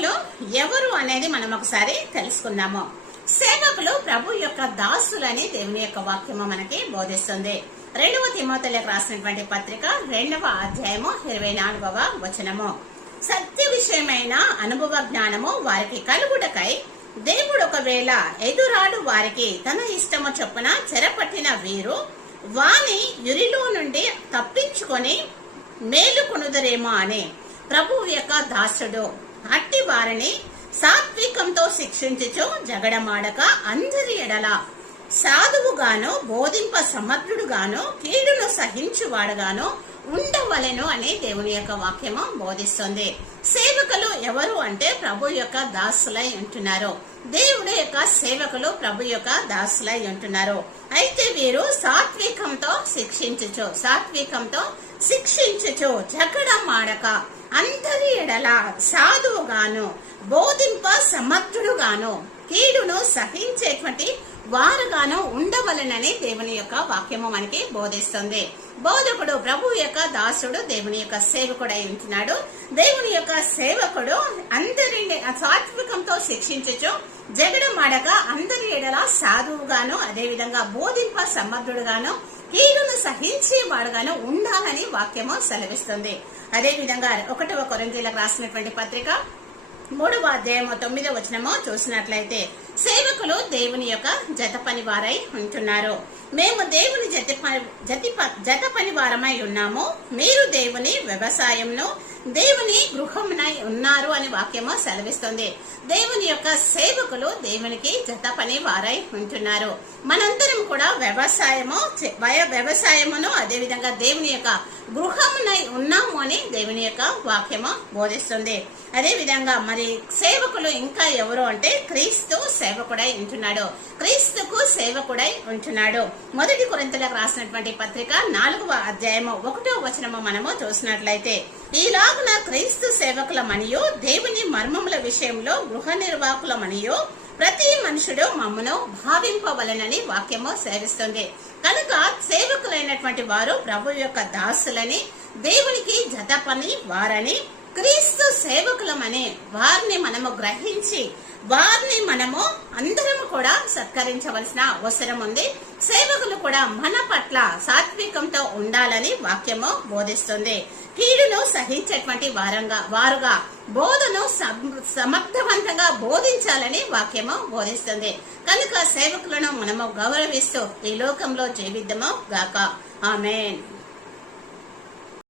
సేవకులు ఎవరు అనేది మనం ఒకసారి తెలుసుకుందాము. సేవకులు ప్రభు యొక్క దాసులని దేవుని యొక్క వాక్యము మనకి బోధిస్తుంది. రెండవ తిమోతలకు రాసినటువంటి పత్రిక రెండవ అధ్యాయము ఇరవై నాలుగవ వచనము. సత్య విషయమైన అనుభవ జ్ఞానము వారికి కలుగుటకై దేవుడు ఒకవేళ ఎదురాడు వారికి తన ఇష్టము చొప్పున చెరపట్టిన వీరు వాని యురిలో నుండి తప్పించుకొని మేలుకొనుదరేమో అని ప్రభువు యొక్క దాసుడు అట్టి వారిని సాత్వికంతో శిక్షించుచు జగడమాడక అందరి ఎడల సాధువుగాను బోధింప సమర్థుడుగాను కీడును సహించువాడుగాను ఉండవలెను అని దేవుని యొక్క వాక్యము బోధిస్తుంది. సేవకులు ఎవరు అంటే ప్రభు యొక్క దాసులై ఉంటున్నారు. దేవుడి యొక్క సేవకులు ప్రభు యొక్క దాసులై ఉంటున్నారు. అయితే వీరు సాత్వికంతో శిక్షించుచు సాత్వికంతో శిక్షించుచు జగడం ఆడక అందరి ఎడల సాధువుగాను బోధింప సమర్థుడుగాను కీడును సహించేటువంటి వారుగాను ఉండవలనని దేవుని యొక్క వాక్యము మనకి బోధిస్తుంది. బోధకుడు ప్రభు యొక్క దాసుడు దేవుని యొక్క సేవకుడై ఉంటున్నాడు. దేవుని యొక్క సేవకుడు అందరిని సాత్వికంతో శిక్షించచ్చు జగడమాడక అందరి ఎడల సాధువుగాను అదేవిధంగా బోధింప సమర్థుడుగాను కీడును సహించేవాడుగాను ఉండాలని వాక్యము సెలవిస్తుంది. అదే విధంగా ఒకటవ కొరంజీలకు రాసినటువంటి పత్రిక మూడవ అధ్యాయము తొమ్మిదవ వచనము చూసినట్లయితే సేవకులు దేవుని యొక్క జత పని వారై ఉంటున్నారు. మేము దేవుని జత పని జతి జత పని వారమై ఉన్నాము. మీరు దేవుని వ్యవసాయంను దేవుని గృహమునై ఉన్నారు అనే వాక్యము సెలవిస్తుంది. దేవుని యొక్క సేవకులు దేవునికి జత పని వారై ఉంటున్నారు. మనందరం కూడా వ్యవసాయము వ్యవసాయమును అదేవిధంగా దేవుని యొక్క గృహమునై ఉన్నాము అని దేవుని యొక్క వాక్యము బోధిస్తుంది. అదేవిధంగా మరి సేవకులు ఇంకా ఎవరు అంటే క్రీస్తు సేవకుడై ఉంటున్నాడు. క్రీస్తుకు సేవకుడై ఉంటున్నాడు. మొదటి కొరింతలకు రాసినటువంటి పత్రిక నాలుగవ అధ్యాయము ఒకటో వచనము మనము చూసినట్లయితే ఈలాగున క్రీస్తు సేవకుల మనియు దేవుని మర్మముల విషయంలో గృహ నిర్వాహకుల మనియు ప్రతి మనుషుడు మమ్మను భావింపవలనని వాక్యము సేవిస్తుంది. కనుక సేవకులైనటువంటి వారు ప్రభు యొక్క దాసులని దేవునికి జత పని వారని క్రీస్తు సేవకులమని వారిని మనము గ్రహించి వారిని మనము అందరము కూడా సత్కరించవలసిన అవసరం ఉంది. సేవకులు కూడా మన పట్ల సాత్వికంతో ఉండాలని వాక్యము బోధిస్తుంది. కీడును సహించేటువంటి వారంగా వారుగా బోధను సమర్థవంతంగా బోధించాలని వాక్యము బోధిస్తుంది. కనుక సేవకులను మనము గౌరవిస్తూ ఈ లోకంలో జీవిద్దాము గాక. ఆమెన్.